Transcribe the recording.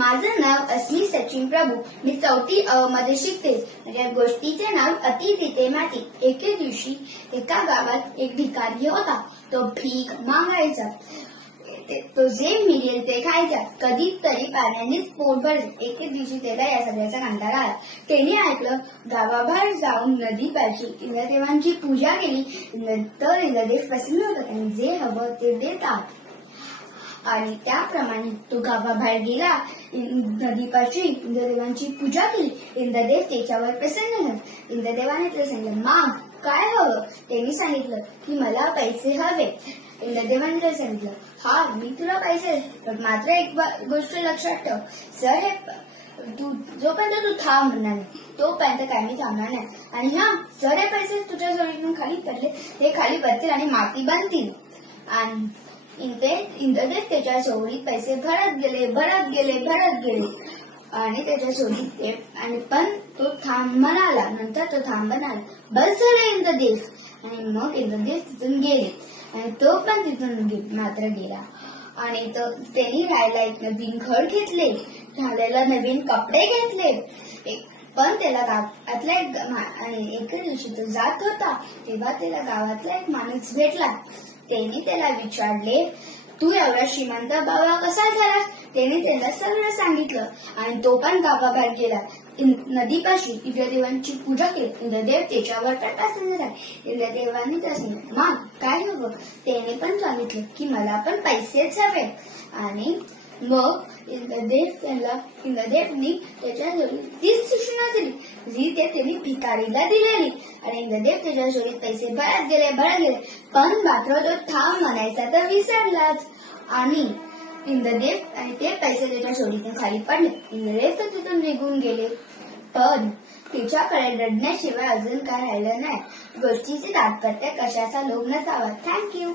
माझं नाव अस्मी सचिन प्रभू. मी 4थी अ मध्ये शिकते. या गोष्टीचे नाव अति तिथे माती. एके दिवशी एका गावात एक भिकारी होता. तो भीक मागायचा. तो जे मिळेल ते खायचा. कधीतरी पाण्यानेच पोट भरले. एके दिवशी त्याला या सगळ्याचा कंटाळा आला. त्याने ऐकलं गावाबाहेर जाऊन नदीपाशी इंद्रदेवांची पूजा केली तर इंद्रदेव प्रसन्न होतात आणि जे हवं ते देतात. आणि त्याप्रमाणे तो गावाबाहेर गेला. नदीपाशी इंद्रदेवांची पूजा केली. इंद्रदेव त्याच्यावर प्रसन्न झाले. इंद्रदेवाने त्याला सांगितलं माग काय हवं. त्यांनी सांगितलं की मला पैसे हवे. इंद्रदेवाने त्याला सांगितलं हा मी तुला पैसे पण मात्र एक गोष्ट लक्षात ठेव. सर हे जोपर्यंत तू थांब नाही तोपर्यंत काय मी थांबणार नाही. आणि हा जर हे पैसे तुझ्या जोडीतून खाली पडले ते खाली पडतील आणि माती बनतील. आणि इंद्रदेव त्याच्या जोडीत पैसे भरत गेले आणि त्याच्या जोडीत आणि पण तो थांब म्हणाला. नंतर तो थांब म्हणाला बस झालं इंद्रदेव. आणि मग इंद्रदेव तिथून गेले आणि तो पण तिथून मात्र गेला. आणि त्यांनी राहायला एक नवीन घर घेतले. घालायला नवीन कपडे घेतले. पण त्याला गावातला आणि एके दिवशी तो जात होता तेव्हा त्याला गावातला एक माणूस भेटला. त्याने त्याला विचारले तू एवढा श्रीमंत बाबा कसा झाला. त्याने त्याला सगळं सांगितलं आणि तो पण गावाबाहेर गेला. नदीपाशी इंद्रदेवांची पूजा केली. इंद्रदेव त्याच्यावर पण प्रसन्न झाले. इंद्रदेवाने त्याला सांगितलं मग काय हवं. त्याने पण सांगितलं की मला पण पैसेच हवे. आणि मग इंद्रदेवनी त्याच्या जोडीत तीच सूचना दिली जी त्यांनी भिकारीला दिलेली. आणि इंद्रदेव त्याच्या जोडीत पैसे भरत गेले पण मात्र तो थांब म्हणायचा तर विसरलाच. आणि इंद्रदेव आणि ते पैसे त्याच्या जोडीतून खाली पडले. इंद्रदेव तर तिथून निघून गेले. पण तिच्याकडे रडण्याशिवाय अजून काय राहिलं नाही. गोष्टीचे तात्पर्य कशाचा लोभ नसावा. थँक्यू.